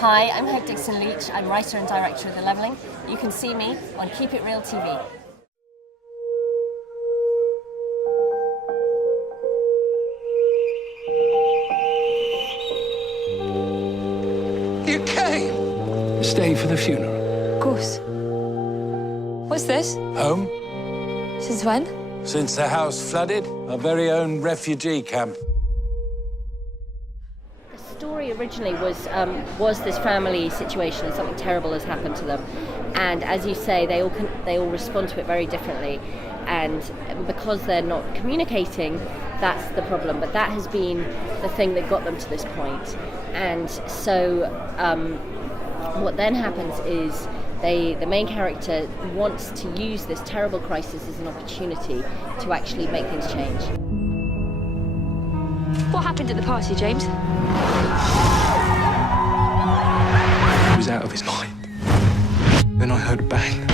Hi, I'm Hope Dickson Leach. I'm writer and director of The Levelling. You can see me on Keep It Real TV. You came? Staying for the funeral. Of course. What's this? Home? Since when? Since the house flooded, our very own refugee camp. The story originally was this family situation, and something terrible has happened to them. And as you say, they all respond to it very differently. And because they're not communicating, that's the problem. But that has been the thing that got them to this point. And so what then happens is the main character wants to use this terrible crisis as an opportunity to actually make things change. What happened at the party, James? He was out of his mind. Then I heard a bang.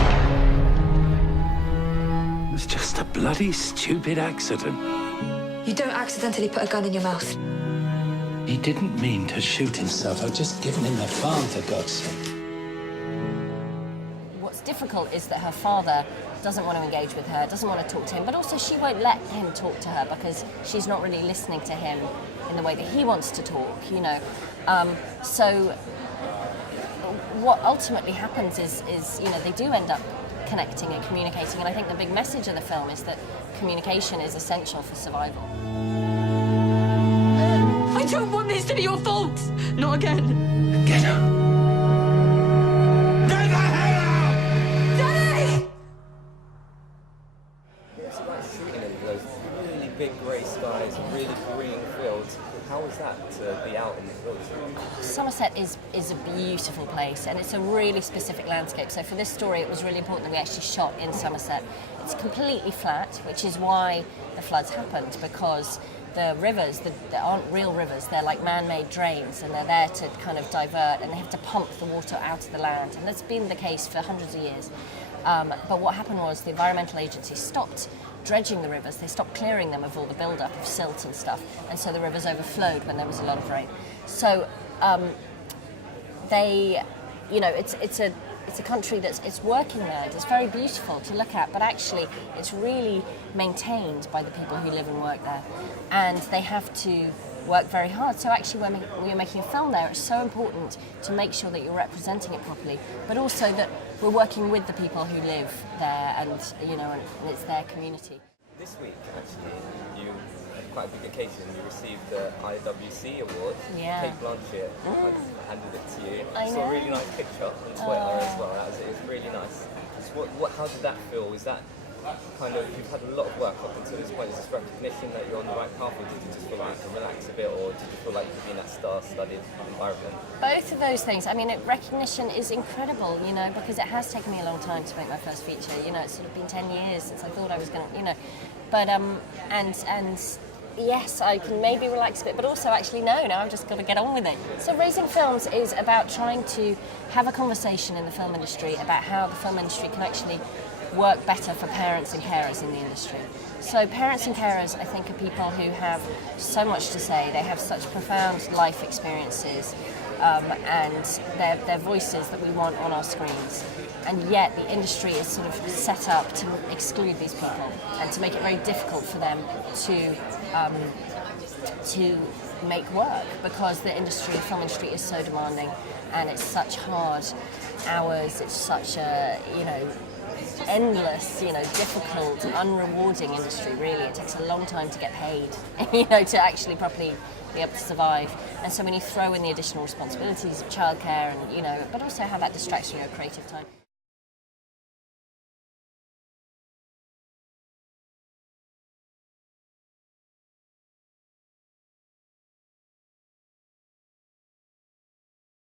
It was just a bloody stupid accident. You don't accidentally put a gun in your mouth. He didn't mean to shoot himself. I'd just given him the farm, for God's sake. What's difficult is that her father doesn't want to engage with her, doesn't want to talk to him, but also she won't let him talk to her because she's not really listening to him in the way that he wants to talk, you know. So what ultimately happens is, you know, they do end up connecting and communicating, and I think the big message of the film is that communication is essential for survival. I don't want this to be your fault! Not again. Get out. Daddy! What's it like shooting in those really big grey skies, really green fields? How was that to be out in the fields? Somerset is a beautiful place, and it's a really specific landscape. So for this story, it was really important that we actually shot in Somerset. It's completely flat, which is why the floods happened, because the rivers, they aren't real rivers, they're like man-made drains, and they're there to kind of divert, and they have to pump the water out of the land, and that's been the case for hundreds of years. But what happened was the environmental agency stopped dredging the rivers, they stopped clearing them of all the build-up of silt and stuff, and so the rivers overflowed when there was a lot of rain. So it's a country it's working land. It's very beautiful to look at, but actually it's really maintained by the people who live and work there, and they have to work very hard. So actually when you're making a film there, it's so important to make sure that you're representing it properly, but also that we're working with the people who live there, and you know, and it's their community. This week, actually, you had quite a big occasion. You received the IWC Award. Yeah. Kate Blanchett handed it to you. I saw a know. really nice picture on Twitter as well. It was really nice. So how did that feel? Was that kind of, you've had a lot of work up until this point, is this recognition that you're on the right path, or did you just feel like you could relax a bit, or did you feel like you've been in that star-studded environment? Both of those things. I mean, recognition is incredible, you know, because it has taken me a long time to make my first feature. You know, it's sort of been 10 years since I thought I was going to, you know, but and yes, I can maybe relax a bit, but also actually no, now I've just got to get on with it. So Raising Films is about trying to have a conversation in the film industry about how the film industry can actually work better for parents and carers in the industry. So parents and carers, I think, are people who have so much to say. They have such profound life experiences, and they're voices that we want on our screens. And yet the industry is sort of set up to exclude these people and to make it very difficult for them to make work, because the film industry is so demanding, and it's such hard hours, it's such a, you know, endless, you know, difficult, unrewarding industry, really. It takes a long time to get paid, you know, to actually properly be able to survive. And so when you throw in the additional responsibilities of childcare and, you know, but also have that distraction, you know, creative time.